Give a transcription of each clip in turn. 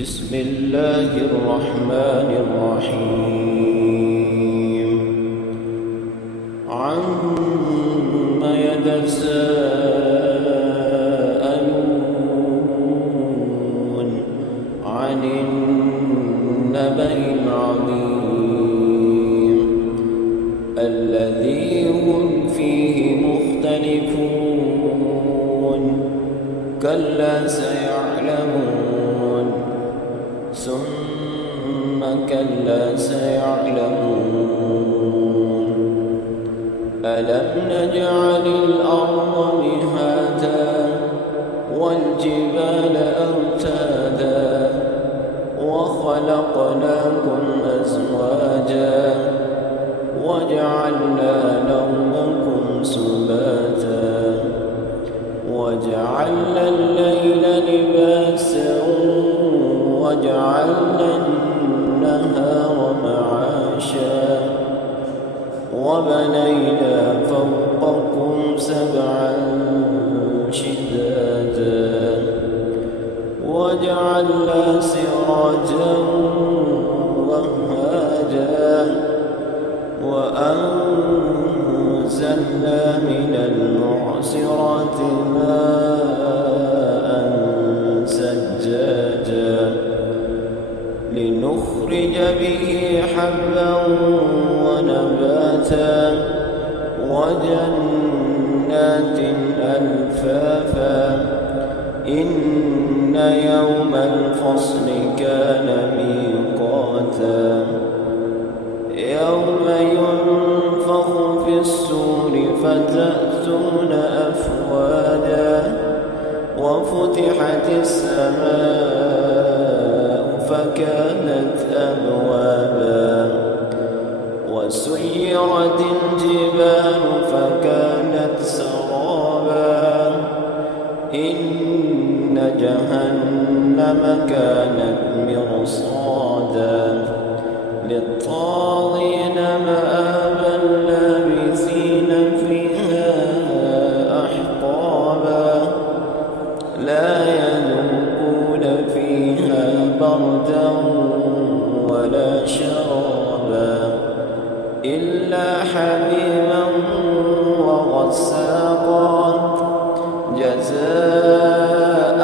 بسم الله الرحمن الرحيم عما يتساءلون عن النبأ العظيم الذي هم فيه مختلفون كلا سيعلمون ثم كلا سيعلمون ألم نجعل الأرض مهادا والجبال أوتادا وخلقناكم أزواجا وجعلنا نومكم سباتا وجعلنا الليل لباسا وجعلنا النهار معاشا وبنينا فوقكم سبعا شدادا وجعلنا سراجا وهاجا وأنزلنا من المعصرات ماء ثجاجا لنخرج به حبا ونباتا وجنات ألفافا إن يوم الفصل كان ميقاتا يوم ينفخ في الصور فتأتون أفواجا وفتحت السماء فكانت أبوابا وسيرت الجبال فكانت سرابا إن جهنم كانت مرصادا للطاغين مآبا لابثين فيها أحقابا لا يذوقون فيها بردا ولا شرابا إلا حميما وغساقا جزاء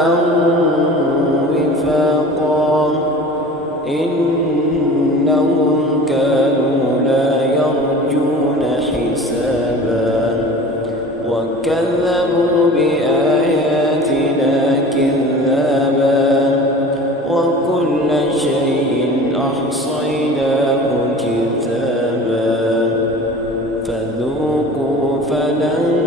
وفاقا إنهم كانوا لا يرجون حسابا وكذبوا بآياتنا كذابا وكل شيء أحصيناه كتابا فذوقوا فلن